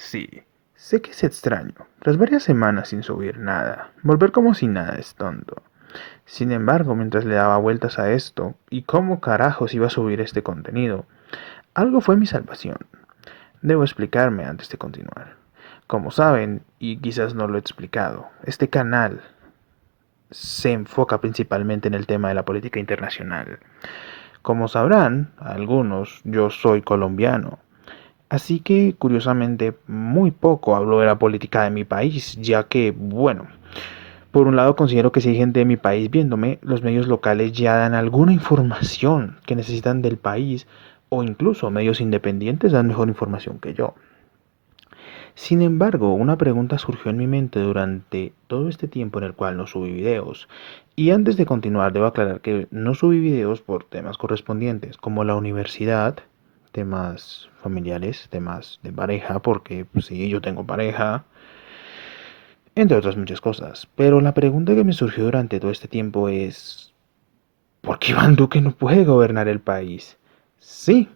Sí, sé que es extraño. Tras varias semanas sin subir nada, volver como si nada es tonto. Sin embargo, mientras le daba vueltas a esto, y cómo carajos iba a subir este contenido, algo fue mi salvación. Debo explicarme antes de continuar. Como saben, y quizás no lo he explicado, este canal se enfoca principalmente en el tema de la política internacional. Como sabrán algunos, yo soy colombiano. Así que, curiosamente, muy poco hablo de la política de mi país, ya que, bueno, por un lado considero que si hay gente de mi país viéndome, los medios locales ya dan alguna información que necesitan del país, o incluso medios independientes dan mejor información que yo. Sin embargo, una pregunta surgió en mi mente durante todo este tiempo en el cual no subí videos. Y antes de continuar, debo aclarar que no subí videos por temas correspondientes, como la universidad, temas familiares, temas de pareja, porque pues, sí, yo tengo pareja, entre otras muchas cosas. Pero la pregunta que me surgió durante todo este tiempo es, ¿por qué Iván Duque no puede gobernar el país? Sí,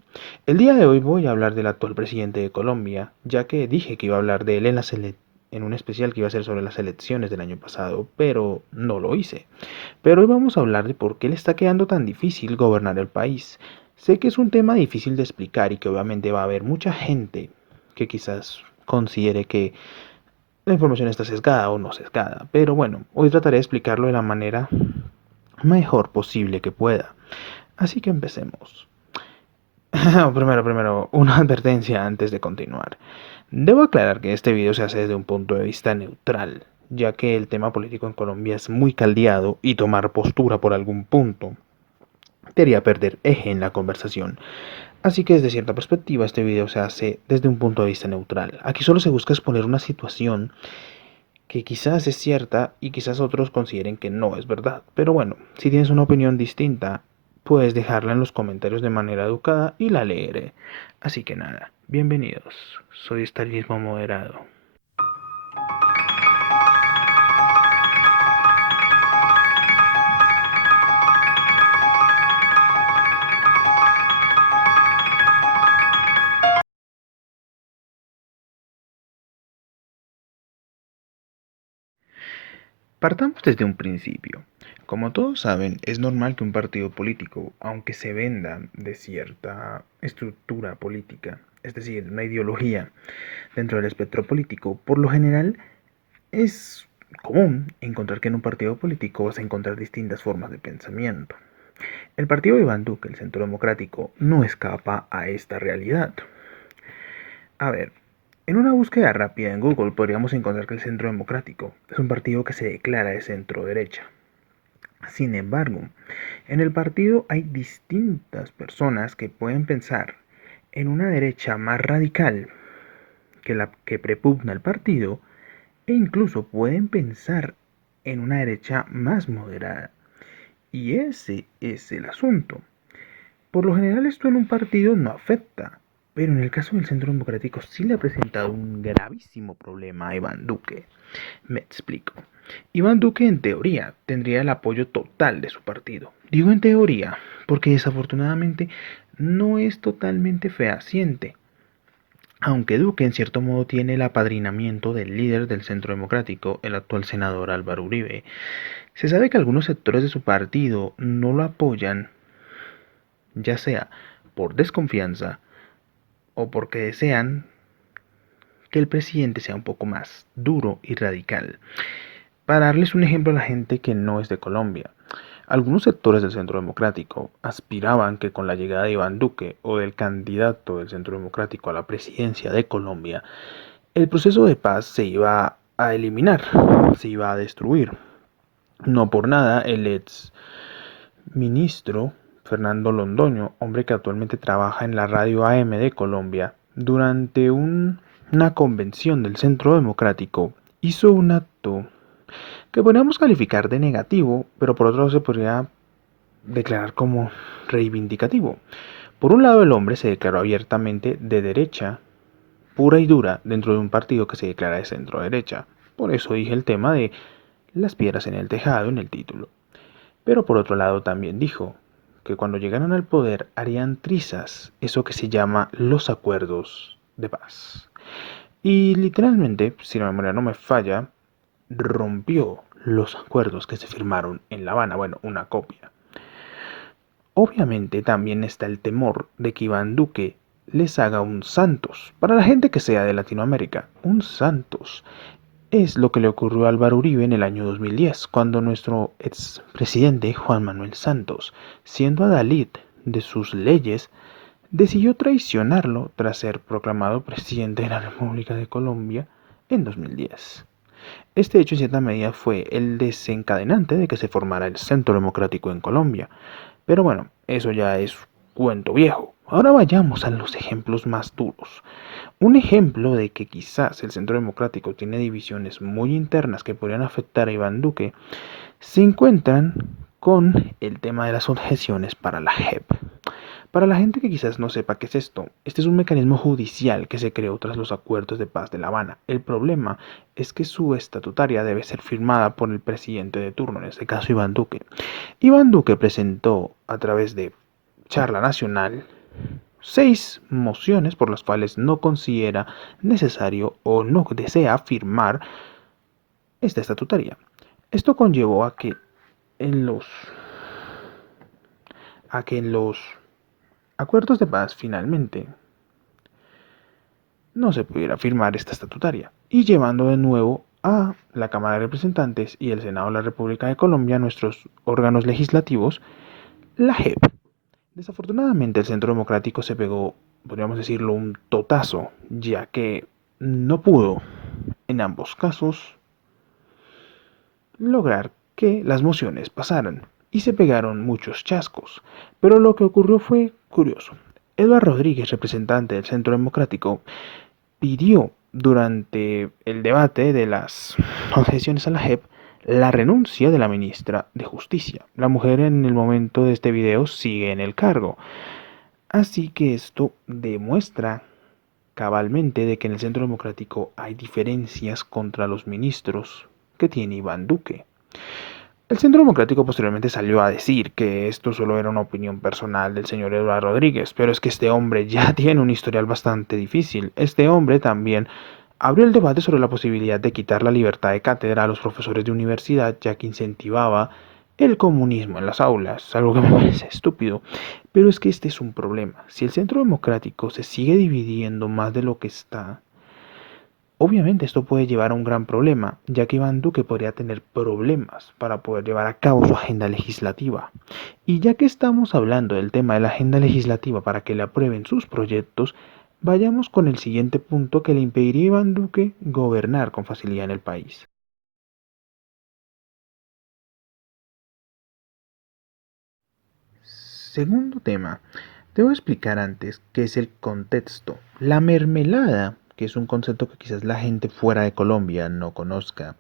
el día de hoy voy a hablar del actual presidente de Colombia, ya que dije que iba a hablar de él en un especial que iba a ser sobre las elecciones del año pasado, pero no lo hice. Pero hoy vamos a hablar de por qué le está quedando tan difícil gobernar el país. Sé que es un tema difícil de explicar y que obviamente va a haber mucha gente que quizás considere que la información está sesgada o no sesgada, pero bueno, hoy trataré de explicarlo de la manera mejor posible que pueda. Así que empecemos. Primero, una advertencia antes de continuar. Debo aclarar que este video se hace desde un punto de vista neutral, ya que el tema político en Colombia es muy caldeado y tomar postura por algún punto te haría perder eje en la conversación. Así que desde cierta perspectiva este video se hace desde un punto de vista neutral. Aquí solo se busca exponer una situación que quizás es cierta y quizás otros consideren que no es verdad. Pero bueno, si tienes una opinión distinta, puedes dejarla en los comentarios de manera educada y la leeré. Así que nada, bienvenidos. Soy Estalinismo Moderado. Partamos desde un principio. Como todos saben, es normal que un partido político, aunque se venda de cierta estructura política, es decir, una ideología dentro del espectro político, por lo general es común encontrar que en un partido político vas a encontrar distintas formas de pensamiento. El partido de Iván Duque, el Centro Democrático, no escapa a esta realidad. A ver, en una búsqueda rápida en Google podríamos encontrar que el Centro Democrático es un partido que se declara de centro derecha. Sin embargo, en el partido hay distintas personas que pueden pensar en una derecha más radical que la que prepugna el partido e incluso pueden pensar en una derecha más moderada. Y ese es el asunto. Por lo general esto en un partido no afecta, pero en el caso del Centro Democrático sí le ha presentado un gravísimo problema a Iván Duque. Me explico. Iván Duque en teoría tendría el apoyo total de su partido. Digo en teoría porque desafortunadamente no es totalmente fehaciente. Aunque Duque en cierto modo tiene el apadrinamiento del líder del Centro Democrático, el actual senador Álvaro Uribe, se sabe que algunos sectores de su partido no lo apoyan, ya sea por desconfianza o porque desean que el presidente sea un poco más duro y radical. Para darles un ejemplo a la gente que no es de Colombia, algunos sectores del Centro Democrático aspiraban que con la llegada de Iván Duque o del candidato del Centro Democrático a la presidencia de Colombia, el proceso de paz se iba a eliminar, se iba a destruir. No por nada, el ex ministro Fernando Londoño, hombre que actualmente trabaja en la radio AM de Colombia, durante una convención del Centro Democrático, hizo un acto que podríamos calificar de negativo, pero por otro lado se podría declarar como reivindicativo. Por un lado, el hombre se declaró abiertamente de derecha, pura y dura, dentro de un partido que se declara de centro derecha. Por eso dije el tema de las piedras en el tejado en el título. Pero por otro lado también dijo que cuando llegaran al poder harían trizas eso que se llama los acuerdos de paz. Y literalmente, si la memoria no me falla, rompió los acuerdos que se firmaron en La Habana, bueno, una copia. Obviamente también está el temor de que Iván Duque les haga un Santos. Para la gente que sea de Latinoamérica, un Santos es lo que le ocurrió a Álvaro Uribe en el año 2010, cuando nuestro expresidente Juan Manuel Santos, siendo adalid de sus leyes, decidió traicionarlo tras ser proclamado presidente de la República de Colombia en 2010. Este hecho en cierta medida fue el desencadenante de que se formara el Centro Democrático en Colombia. Pero bueno, eso ya es cuento viejo. Ahora vayamos a los ejemplos más duros. Un ejemplo de que quizás el Centro Democrático tiene divisiones muy internas que podrían afectar a Iván Duque se encuentran con el tema de las objeciones para la JEP. Para la gente que quizás no sepa qué es esto, este es un mecanismo judicial que se creó tras los acuerdos de paz de La Habana. El problema es que su estatutaria debe ser firmada por el presidente de turno, en este caso Iván Duque. Iván Duque presentó a través de charla nacional 6 mociones por las cuales no considera necesario o no desea firmar esta estatutaria. Esto conllevó en los a que en los acuerdos de paz finalmente no se pudiera firmar esta estatutaria, y llevando de nuevo a la Cámara de Representantes y el Senado de la República de Colombia, nuestros órganos legislativos, la JEP. Desafortunadamente el Centro Democrático se pegó, podríamos decirlo, un totazo, ya que no pudo, en ambos casos, lograr que las mociones pasaran, y se pegaron muchos chascos. Pero lo que ocurrió fue curioso. Eduardo Rodríguez, representante del Centro Democrático, pidió durante el debate de las objeciones a la JEP la renuncia de la ministra de Justicia. La mujer en el momento de este video sigue en el cargo. Así que esto demuestra cabalmente de que en el Centro Democrático hay diferencias contra los ministros que tiene Iván Duque. El Centro Democrático posteriormente salió a decir que esto solo era una opinión personal del señor Eduardo Rodríguez, pero es que este hombre ya tiene un historial bastante difícil. Este hombre también abrió el debate sobre la posibilidad de quitar la libertad de cátedra a los profesores de universidad, ya que incentivaba el comunismo en las aulas, algo que me parece estúpido. Pero es que este es un problema. Si el Centro Democrático se sigue dividiendo más de lo que está, obviamente esto puede llevar a un gran problema, ya que Iván Duque podría tener problemas para poder llevar a cabo su agenda legislativa. Y ya que estamos hablando del tema de la agenda legislativa para que le aprueben sus proyectos, vayamos con el siguiente punto que le impediría a Iván Duque gobernar con facilidad en el país. Segundo tema, debo explicar antes qué es el contexto. La mermelada, que es un concepto que quizás la gente fuera de Colombia no conozca,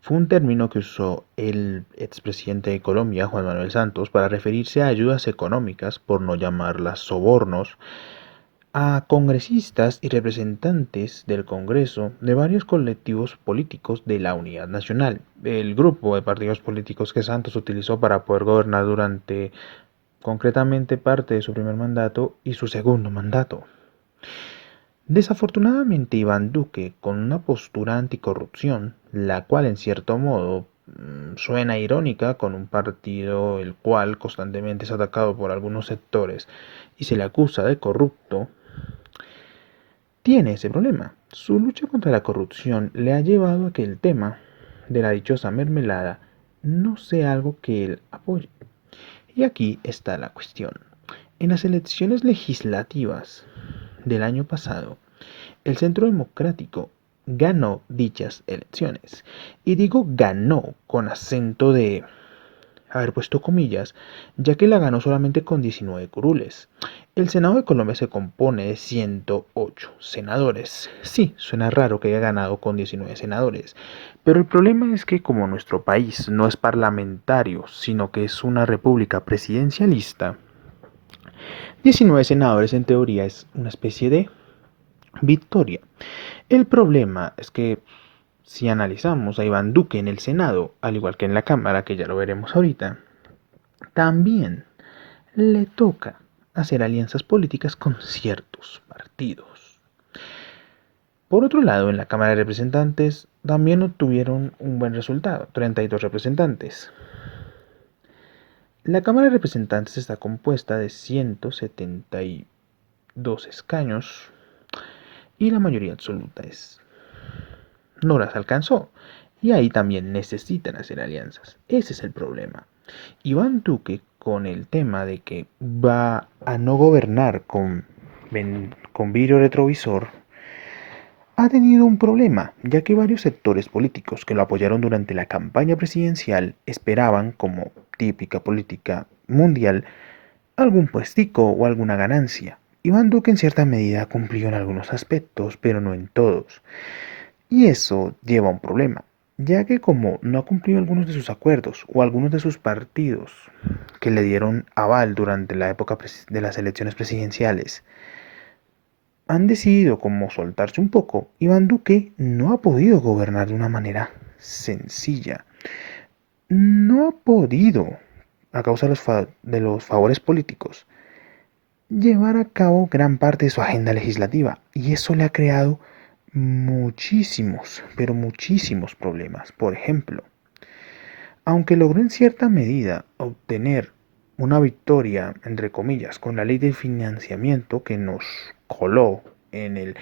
fue un término que usó el expresidente de Colombia, Juan Manuel Santos, para referirse a ayudas económicas, por no llamarlas sobornos, a congresistas y representantes del Congreso de varios colectivos políticos de la Unidad Nacional, el grupo de partidos políticos que Santos utilizó para poder gobernar durante concretamente parte de su primer mandato y su segundo mandato. Desafortunadamente Iván Duque, con una postura anticorrupción, la cual en cierto modo suena irónica con un partido el cual constantemente es atacado por algunos sectores y se le acusa de corrupto, tiene ese problema. Su lucha contra la corrupción le ha llevado a que el tema de la dichosa mermelada no sea algo que él apoye. Y aquí está la cuestión. En las elecciones legislativas del año pasado, el Centro Democrático ganó dichas elecciones. Y digo ganó con acento de haber puesto comillas, ya que la ganó solamente con 19 curules. El Senado de Colombia se compone de 108 senadores. Sí, suena raro que haya ganado con 19 senadores, pero el problema es que como nuestro país no es parlamentario, sino que es una república presidencialista, 19 senadores en teoría es una especie de victoria. El problema es que si analizamos a Iván Duque en el Senado, al igual que en la Cámara, que ya lo veremos ahorita, también le toca hacer alianzas políticas con ciertos partidos. Por otro lado, en la Cámara de Representantes también obtuvieron un buen resultado, 32 representantes. La Cámara de Representantes está compuesta de 172 escaños y la mayoría absoluta no las alcanzó. Y ahí también necesitan hacer alianzas. Ese es el problema. Iván Duque, con el tema de que va a no gobernar con vidrio retrovisor, ha tenido un problema, ya que varios sectores políticos que lo apoyaron durante la campaña presidencial esperaban, como típica política mundial, algún puestico o alguna ganancia. Iván Duque en cierta medida cumplió en algunos aspectos, pero no en todos. Y eso lleva a un problema, ya que como no ha cumplido algunos de sus acuerdos o algunos de sus partidos que le dieron aval durante la época de las elecciones presidenciales, han decidido como soltarse un poco, Iván Duque no ha podido gobernar de una manera sencilla. No ha podido, a causa de los favores políticos, llevar a cabo gran parte de su agenda legislativa. Y eso le ha creado muchísimos, pero muchísimos problemas. Por ejemplo, aunque logró en cierta medida obtener una victoria, entre comillas, con la ley de financiamiento que nos coló en el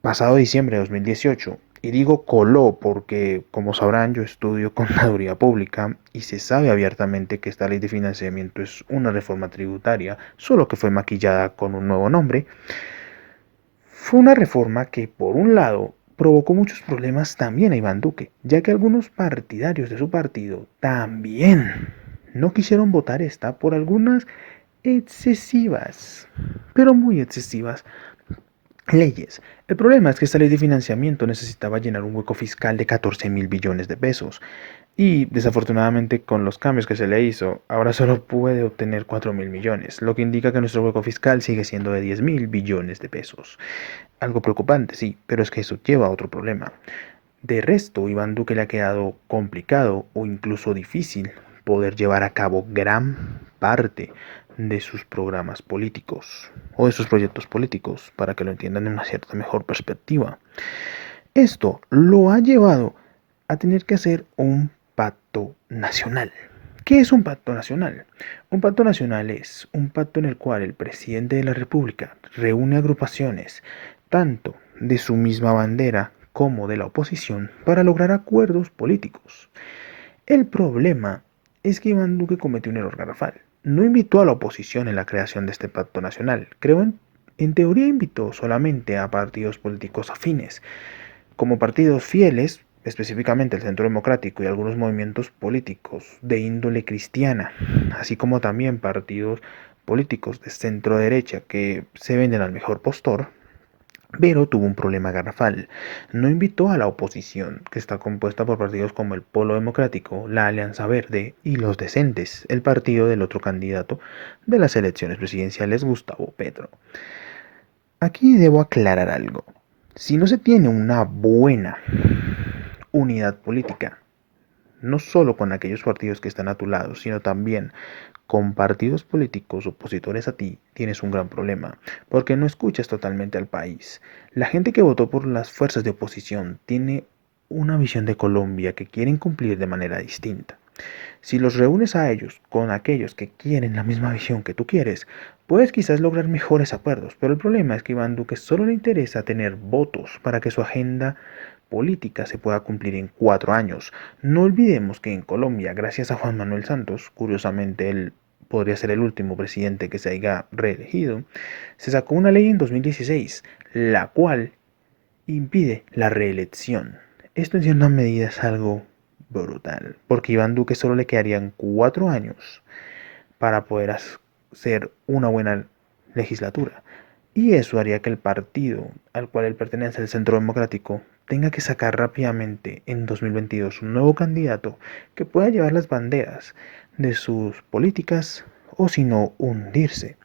pasado diciembre de 2018. Y digo coló porque, como sabrán, yo estudio contaduría pública y se sabe abiertamente que esta ley de financiamiento es una reforma tributaria, solo que fue maquillada con un nuevo nombre. Fue una reforma que, por un lado, provocó muchos problemas también a Iván Duque, ya que algunos partidarios de su partido también no quisieron votar esta por algunas excesivas, pero muy excesivas leyes. El problema es que esta ley de financiamiento necesitaba llenar un hueco fiscal de 14.000 billones de pesos. Y desafortunadamente con los cambios que se le hizo, ahora solo puede obtener 4.000 millones, lo que indica que nuestro hueco fiscal sigue siendo de 10.000 billones de pesos. Algo preocupante, sí, pero es que eso lleva a otro problema. De resto, Iván Duque le ha quedado complicado o incluso difícil poder llevar a cabo gran parte de sus programas políticos o de sus proyectos políticos para que lo entiendan en una cierta mejor perspectiva. Esto lo ha llevado a tener que hacer un pacto nacional. ¿Qué es un pacto nacional? Un pacto nacional es un pacto en el cual el presidente de la República reúne agrupaciones tanto de su misma bandera como de la oposición para lograr acuerdos políticos. El problema es que Iván Duque cometió un error garrafal. No invitó a la oposición en la creación de este pacto nacional. En teoría invitó solamente a partidos políticos afines, como partidos fieles, específicamente el Centro Democrático y algunos movimientos políticos de índole cristiana, así como también partidos políticos de centro derecha que se venden al mejor postor, pero tuvo un problema garrafal. No invitó a la oposición, que está compuesta por partidos como el Polo Democrático, la Alianza Verde y Los Decentes, el partido del otro candidato de las elecciones presidenciales, Gustavo Petro. Aquí debo aclarar algo. Si no se tiene una buena unidad política, no solo con aquellos partidos que están a tu lado, sino también con partidos políticos opositores a ti, tienes un gran problema, porque no escuchas totalmente al país. La gente que votó por las fuerzas de oposición tiene una visión de Colombia que quieren cumplir de manera distinta. Si los reúnes a ellos con aquellos que quieren la misma visión que tú quieres, puedes quizás lograr mejores acuerdos, pero el problema es que a Iván Duque solo le interesa tener votos para que su agenda política se pueda cumplir en 4 años. No olvidemos que en Colombia, gracias a Juan Manuel Santos, curiosamente él podría ser el último presidente que se haya reelegido, se sacó una ley en 2016, la cual impide la reelección. Esto en cierta medida es algo brutal, porque Iván Duque solo le quedarían 4 años para poder hacer una buena legislatura. Y eso haría que el partido al cual él pertenece, el Centro Democrático, tenga que sacar rápidamente en 2022 un nuevo candidato que pueda llevar las banderas de sus políticas o si no hundirse.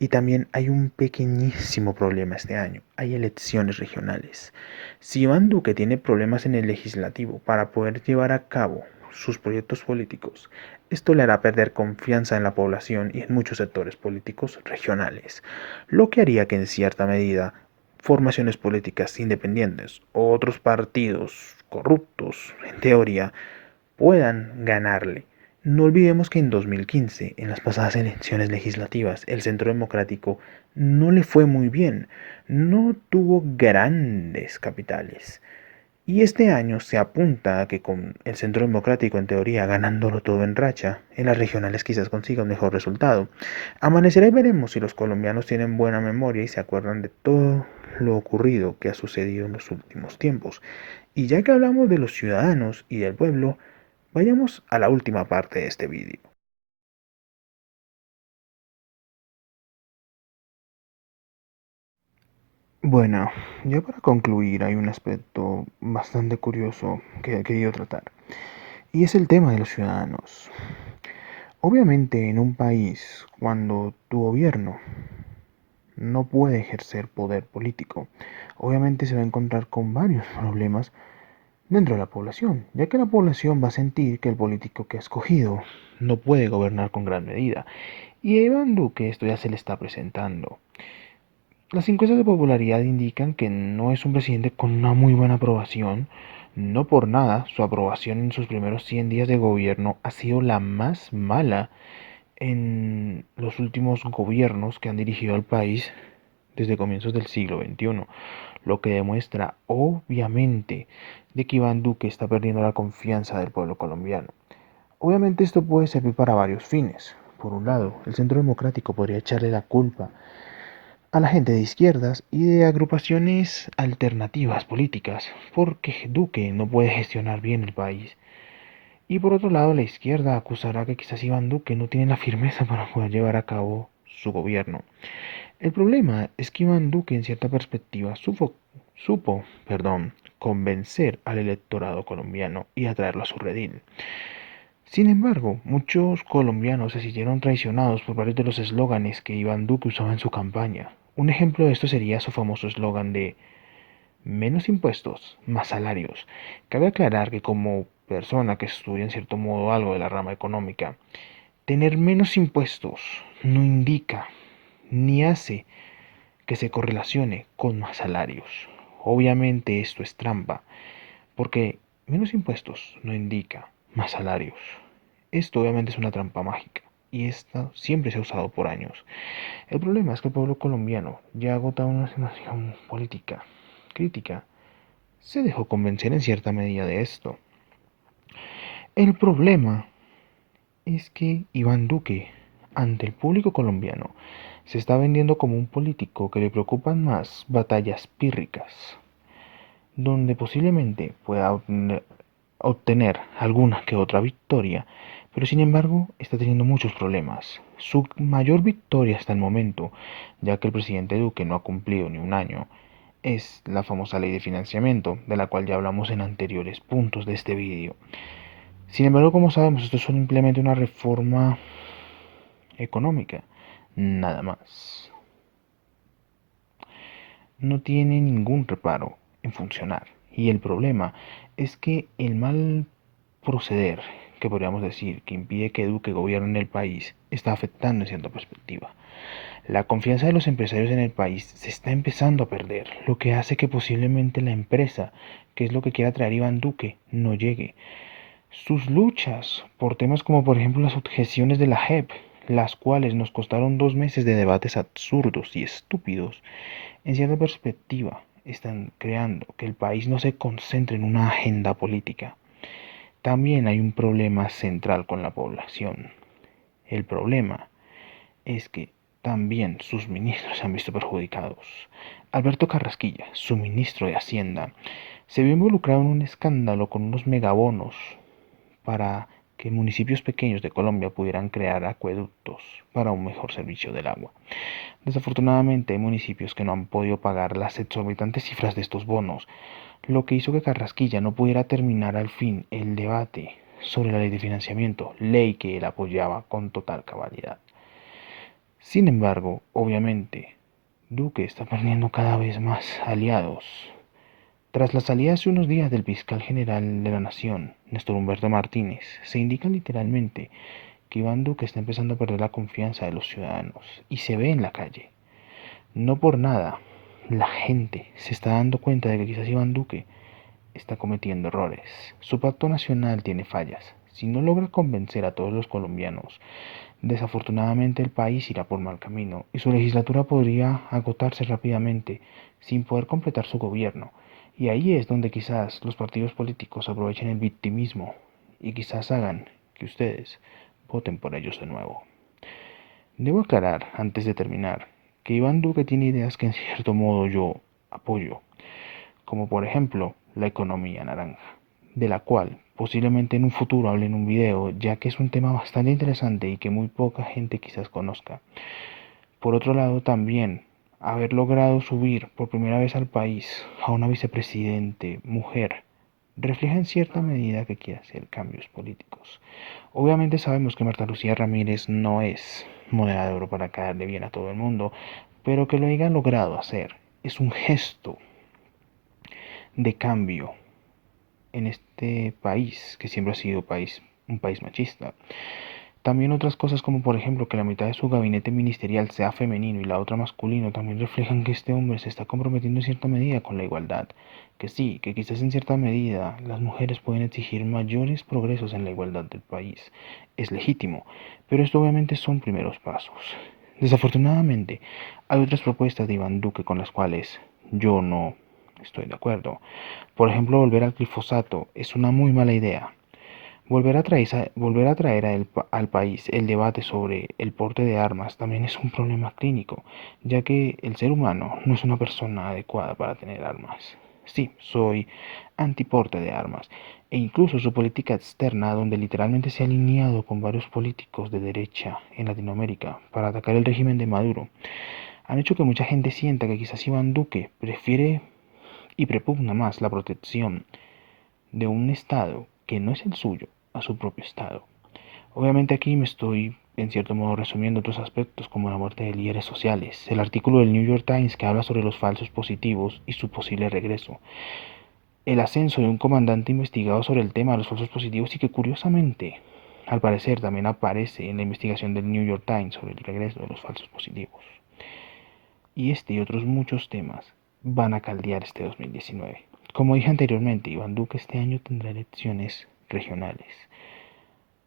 Y también hay un pequeñísimo problema este año. Hay elecciones regionales. Si Iván Duque tiene problemas en el legislativo para poder llevar a cabo sus proyectos políticos, esto le hará perder confianza en la población y en muchos sectores políticos regionales, lo que haría que en cierta medida formaciones políticas independientes o otros partidos corruptos, en teoría, puedan ganarle. No olvidemos que en 2015, en las pasadas elecciones legislativas, el Centro Democrático no le fue muy bien, no tuvo grandes capitales. Y este año se apunta a que con el Centro Democrático en teoría ganándolo todo en racha, en las regionales quizás consiga un mejor resultado. Amanecerá y veremos si los colombianos tienen buena memoria y se acuerdan de todo lo ocurrido que ha sucedido en los últimos tiempos. Y ya que hablamos de los ciudadanos y del pueblo, vayamos a la última parte de este vídeo. Bueno, ya para concluir hay un aspecto bastante curioso que he querido tratar, y es el tema de los ciudadanos. Obviamente en un país, cuando tu gobierno no puede ejercer poder político, obviamente se va a encontrar con varios problemas dentro de la población, ya que la población va a sentir que el político que ha escogido no puede gobernar con gran medida. Y a Iván Duque esto ya se le está presentando. Las encuestas de popularidad indican que no es un presidente con una muy buena aprobación. No por nada, su aprobación en sus primeros 100 días de gobierno ha sido la más mala en los últimos gobiernos que han dirigido al país desde comienzos del siglo XXI, lo que demuestra obviamente de que Iván Duque está perdiendo la confianza del pueblo colombiano. Obviamente esto puede servir para varios fines. Por un lado, el Centro Democrático podría echarle la culpa a la gente de izquierdas y de agrupaciones alternativas políticas, porque Duque no puede gestionar bien el país. Y por otro lado, la izquierda acusará que quizás Iván Duque no tiene la firmeza para poder llevar a cabo su gobierno. El problema es que Iván Duque en cierta perspectiva supo convencer al electorado colombiano y atraerlo a su redil. Sin embargo, muchos colombianos se sintieron traicionados por varios de los eslóganes que Iván Duque usaba en su campaña. Un ejemplo de esto sería su famoso eslogan de menos impuestos, más salarios. Cabe aclarar que como persona que estudia en cierto modo algo de la rama económica, tener menos impuestos no indica ni hace que se correlacione con más salarios. Obviamente esto es trampa, porque menos impuestos no indica más salarios. Esto obviamente es una trampa mágica y esta siempre se ha usado por años. El problema es que el pueblo colombiano, ya agotado en una situación política crítica, se dejó convencer en cierta medida de esto. El problema es que Iván Duque, ante el público colombiano, se está vendiendo como un político que le preocupan más batallas pírricas, donde posiblemente pueda obtener alguna que otra victoria, pero sin embargo está teniendo muchos problemas. Su mayor victoria hasta el momento, ya que el presidente Duque no ha cumplido ni un año, es la famosa ley de financiamiento, de la cual ya hablamos en anteriores puntos de este vídeo. Sin embargo, como sabemos, esto es simplemente una reforma económica, nada más. No tiene ningún reparo en funcionar. Y el problema es que el mal proceder, que podríamos decir, que impide que Duque gobierne el país, está afectando en cierta perspectiva. La confianza de los empresarios en el país se está empezando a perder, lo que hace que posiblemente la empresa, que es lo que quiera traer Iván Duque, no llegue. Sus luchas por temas como por ejemplo las objeciones de la JEP, las cuales nos costaron 2 meses de debates absurdos y estúpidos, en cierta perspectiva están creando que el país no se concentre en una agenda política. También hay un problema central con la población. El problema es que también sus ministros se han visto perjudicados. Alberto Carrasquilla, su ministro de Hacienda, se vio involucrado en un escándalo con unos megabonos para que municipios pequeños de Colombia pudieran crear acueductos para un mejor servicio del agua. Desafortunadamente hay municipios que no han podido pagar las exorbitantes cifras de estos bonos, lo que hizo que Carrasquilla no pudiera terminar al fin el debate sobre la ley de financiamiento, ley que él apoyaba con total cabalidad. Sin embargo, obviamente, Duque está perdiendo cada vez más aliados. Tras la salida hace unos días del fiscal general de la Nación, Néstor Humberto Martínez, se indica literalmente que Iván Duque está empezando a perder la confianza de los ciudadanos y se ve en la calle. No por nada, la gente se está dando cuenta de que quizás Iván Duque está cometiendo errores. Su pacto nacional tiene fallas. Si no logra convencer a todos los colombianos, desafortunadamente el país irá por mal camino y su legislatura podría agotarse rápidamente sin poder completar su gobierno. Y ahí es donde quizás los partidos políticos aprovechen el victimismo y quizás hagan que ustedes voten por ellos de nuevo. Debo aclarar, antes de terminar, que Iván Duque tiene ideas que en cierto modo yo apoyo, como por ejemplo la economía naranja, de la cual posiblemente en un futuro hable en un video, ya que es un tema bastante interesante y que muy poca gente quizás conozca. Por otro lado, también haber logrado subir por primera vez al país a una vicepresidente mujer refleja en cierta medida que quiere hacer cambios políticos. Obviamente sabemos que Marta Lucía Ramírez no es moneda de oro para caerle bien a todo el mundo, pero que lo haya logrado hacer es un gesto de cambio en este país, que siempre ha sido un país machista. También otras cosas como por ejemplo que la mitad de su gabinete ministerial sea femenino y la otra masculino también reflejan que este hombre se está comprometiendo en cierta medida con la igualdad. Que sí, que quizás en cierta medida las mujeres pueden exigir mayores progresos en la igualdad del país. Es legítimo, pero esto obviamente son primeros pasos. Desafortunadamente, hay otras propuestas de Iván Duque con las cuales yo no estoy de acuerdo. Por ejemplo, volver al glifosato es una muy mala idea. Volver a traer al país el debate sobre el porte de armas también es un problema clínico, ya que el ser humano no es una persona adecuada para tener armas. Sí, soy antiporte de armas, e incluso su política externa, donde literalmente se ha alineado con varios políticos de derecha en Latinoamérica para atacar el régimen de Maduro, han hecho que mucha gente sienta que quizás Iván Duque prefiere y prepugna más la protección de un Estado que no es el suyo a su propio Estado. Obviamente aquí me estoy en cierto modo resumiendo otros aspectos como la muerte de líderes sociales, el artículo del New York Times que habla sobre los falsos positivos y su posible regreso, el ascenso de un comandante investigado sobre el tema de los falsos positivos y que curiosamente al parecer también aparece en la investigación del New York Times sobre el regreso de los falsos positivos. Y este y otros muchos temas van a caldear este 2019. Como dije anteriormente, Iván Duque este año tendrá elecciones regionales.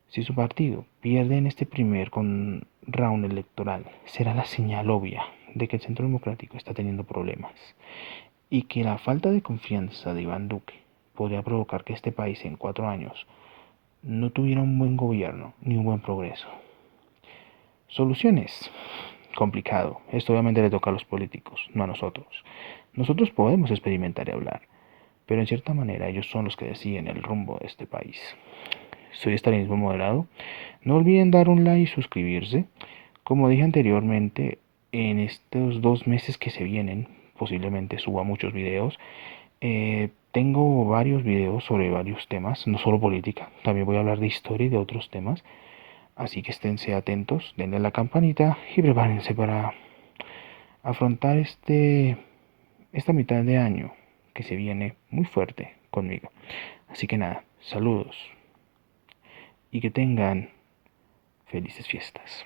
Si su partido pierde en este primer round electoral, será la señal obvia de que el Centro Democrático está teniendo problemas y que la falta de confianza de Iván Duque podría provocar que este país en 4 años no tuviera un buen gobierno ni un buen progreso. Soluciones. Complicado. Esto obviamente le toca a los políticos, no a nosotros. Nosotros podemos experimentar y hablar, pero en cierta manera ellos son los que deciden el rumbo de este país. Soy Estalinismo Moderado. No olviden dar un like y suscribirse. Como dije anteriormente, en estos 2 meses que se vienen, posiblemente suba muchos videos. Tengo varios videos sobre varios temas, no solo política, también voy a hablar de historia y de otros temas. Así que esténse atentos, denle a la campanita y prepárense para afrontar esta mitad de año que se viene muy fuerte conmigo. Así que nada, saludos y que tengan felices fiestas.